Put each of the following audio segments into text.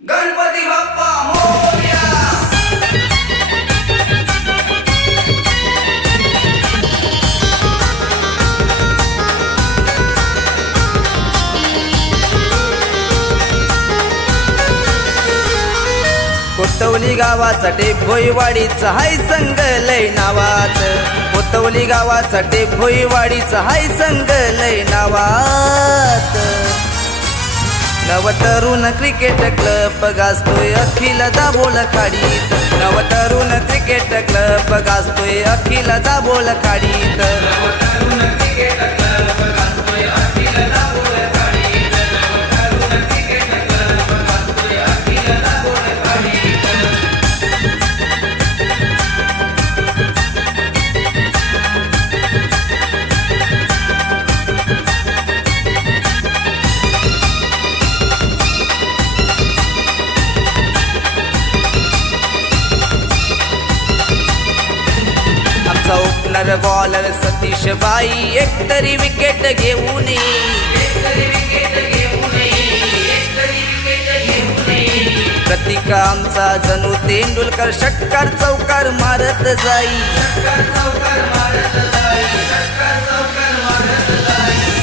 गणपती बाप्पा मोरया। कोतवली गावाचा टेप भोईवाडीचा हाय संग लय नावात। कोतवली गावाचा टेप भोईवाडीचा हाय संग लय नावात। नवतरुण क्रिकेट क्लब गाजतोय अखिल दाभोळ खाडीत। नवतरुण क्रिकेट क्लब गाजतोय अखिल दाभोळ खाडीत। नवतरुण क्रिकेट क्लब गाजतोय अखिल दाभोळ खाडीत। नवतरुण क्रिकेट क्लब गाजतोय अखिल दाभोळ खाडीत। ओपनर बॉलर सतीश बाई एकतरी विकेट घेऊन प्रतीक आमचा जणू तेंडुलकर षटकार चौकार मारत जाई।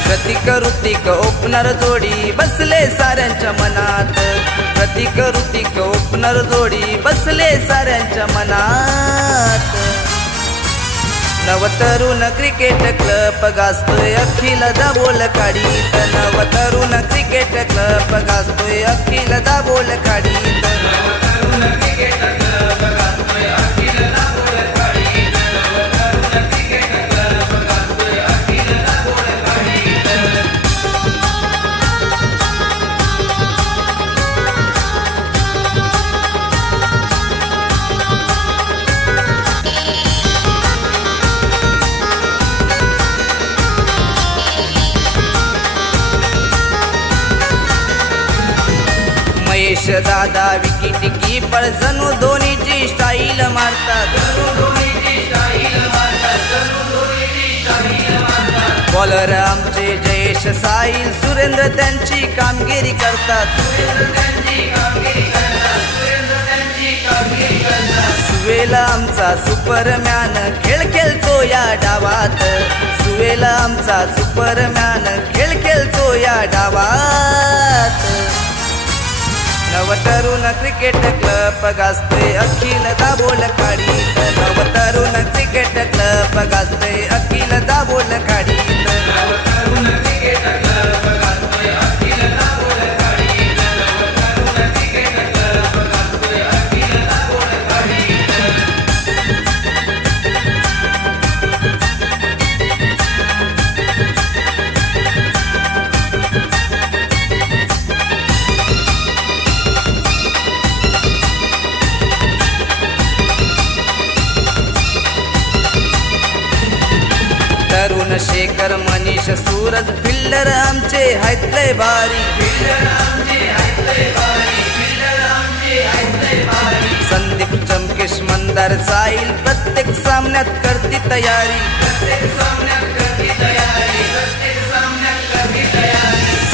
प्रतीक ऋतिक ओपनर जोडी बसले साऱ्यांच्या मनात। प्रतीक ऋतिक ओपनर जोडी बसले साऱ्यांच्या मनात। नवतरुण क्रिकेट क्लब गाजतोय अखिल दाभोळ खाडीत। नवतरुण क्रिकेट क्लब गाजतोय अखिल दाभोळ खाडीत। नवतरुण क्रिकेट क्लब गाजतोय अखिल दाभोळ खाडीत। नवतरुण क्रिकेट क्लब गाजतोय अखिल दाभोळ खाडीत। महेश दादा विकेट कीपर जणू धोनीची स्टाईल मारतात। बॉलर आमचे जयेश साहिल सुरेंद्र त्यांची कामगिरी करतात। सुवेला आमचा सुपरमॅन खेळ खेळतो या डावात। सुवेला आमचा सुपरमॅन खेळ खेळतो या डावात। नवतरुण क्रिकेट क्लब गाजतोय अखिल दाभोळ खाडीत। नवतरुण क्रिकेट क्लब गाजतोय अखिल दाभोळ खाडीत। नवतरुण क्रिकेट क्लब गाजतोय अखिल दाभोळ खाडीत। नवतरुण क्रिकेट क्लब गाजतोय अखिल दाभोळ खाडीत। तरुण शेखर मनीष सूरज फिल्डर आमचे आहेत लय भारी। संदीप चमकेश मंदार साहिल प्रत्येक सामन्यात करती तयारी।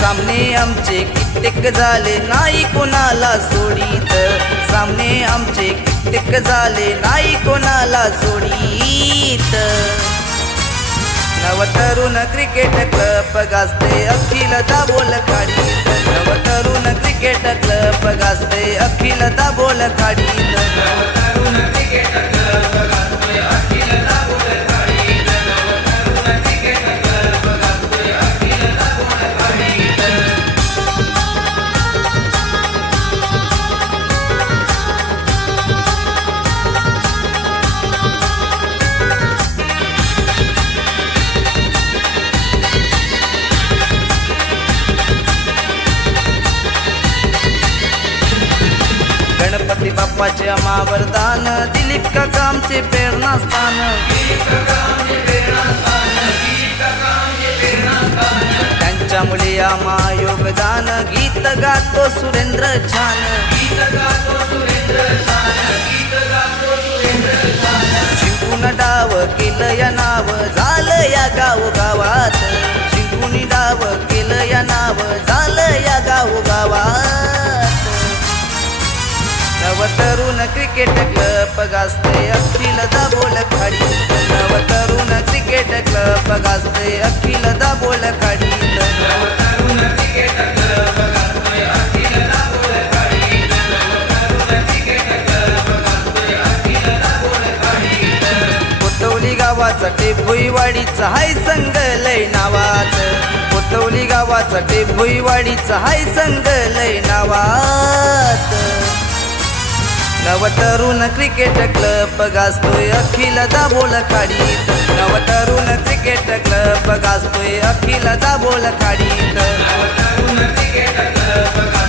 सामने आमचे कित्येक झाले नाही कोणाला सोडीत। सामने आमचे कित्येक झाले नाही कोणाला सोडीत। नवतरुण क्रिकेट क्लब गाजते अखिल दाभोळ खाडीत। नवतरुण क्रिकेट क्लब गाजते अखिल दाभोळ खाडीत। नवतरुण क्रिकेट क्लब गाजतोय अखिल दाभोळ खाडीत। नवतरुण क्रिकेट क्लब गाजतोय अखिल दाभोळ खाडीत। गणपती बाप्पाचे अमावरदान दिलीप काकांचे प्रेरणास्थान। त्यांच्यामुळे आम्हा योगदान गीत गातो सुरेंद्र छान। जिंकून डाव केलं या नाव झालं या गावोगावात। जिंकून डाव केलं या नाव झालं या गावोगावात। क्रिकेट क्लब गाजते अखिल दाभोळ खाडीत नवतरुण क्रिकेट क्लब गाजते अखिल दाभोळ खाडीत नवतरुण क्रिकेट क्लब गाजते अखिल दाभोळ खाडीत नवतरुण क्रिकेट क्लब गाजते अखिल दाभोळ खाडीत कोतवली गावाचा टेभुईवाडीचा हाय संघ लय नावात कोतवली गावाचा टेभुईवाडीचा हाय संघ लय नावात नवतरुण क्रिकेट क्लब गाजतोय अखिल दाभोळ खाडीत नवतरुण क्रिकेट क्लब गाजतोय अखिल दाभोळ खाडीत नवतरुण क्रिकेट क्लब